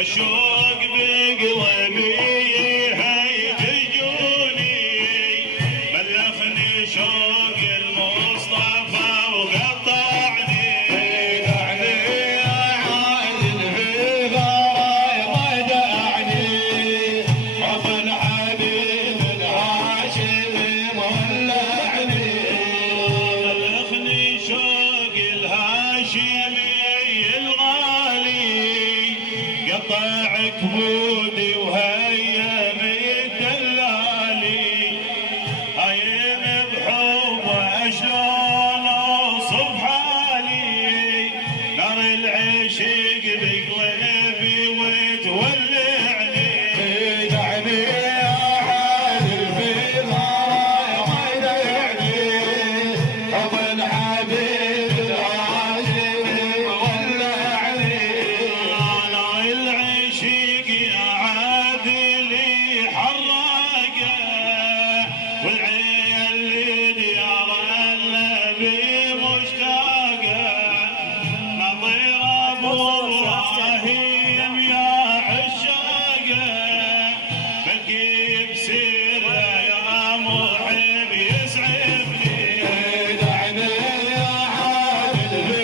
الشوق بقلبي هيجوني بلغني شوق المصطفى وقطعني دعني عايل في غاية ودعني حب الحبيب الهاشمي مولعني بلغني شوق الهاشمي قطع كبودي وهيم الدلالي هيم بحبه شلون اوصف حالي نار العشق بقلبي وتولعني دعني عادل في الهواي ودعني حب الحبيب الهاشمي ولعني العشق يا عادلي حرقه والعين لديار النبي مشتاقه نظير ابو ابراهيم يا عشاقه بلقي بسيره يا محب يسعفني دعني يا عادل في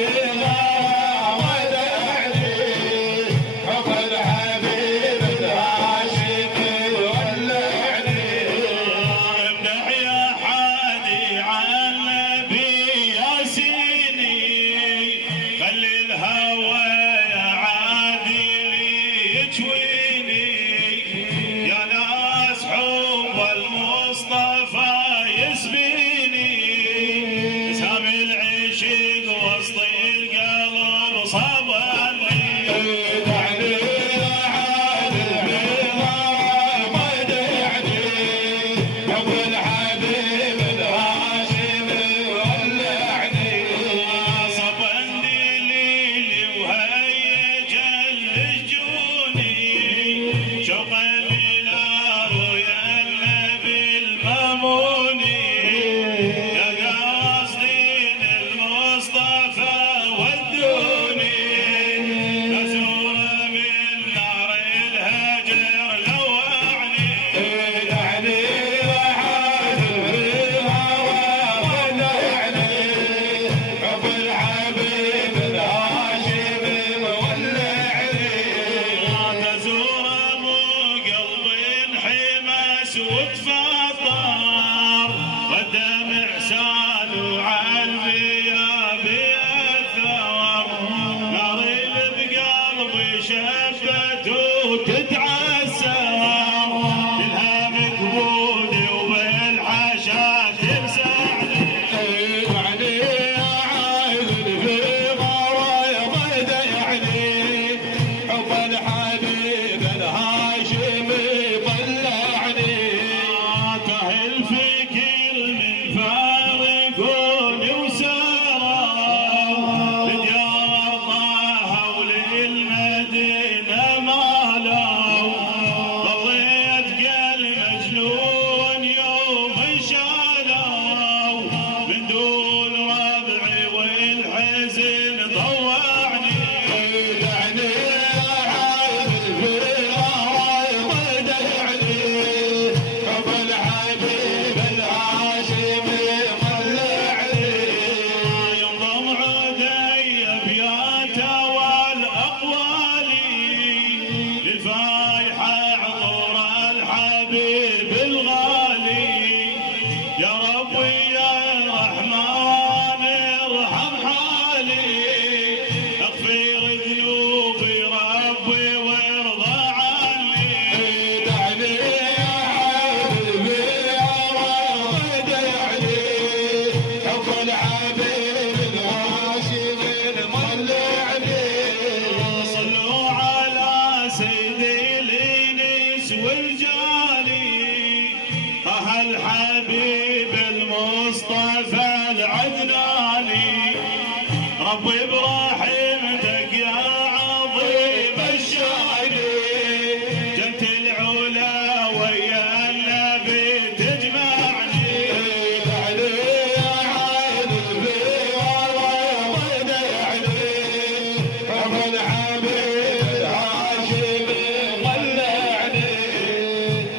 وتفطر والدمع سال وعالبي يا الثور نار اللي بقلبي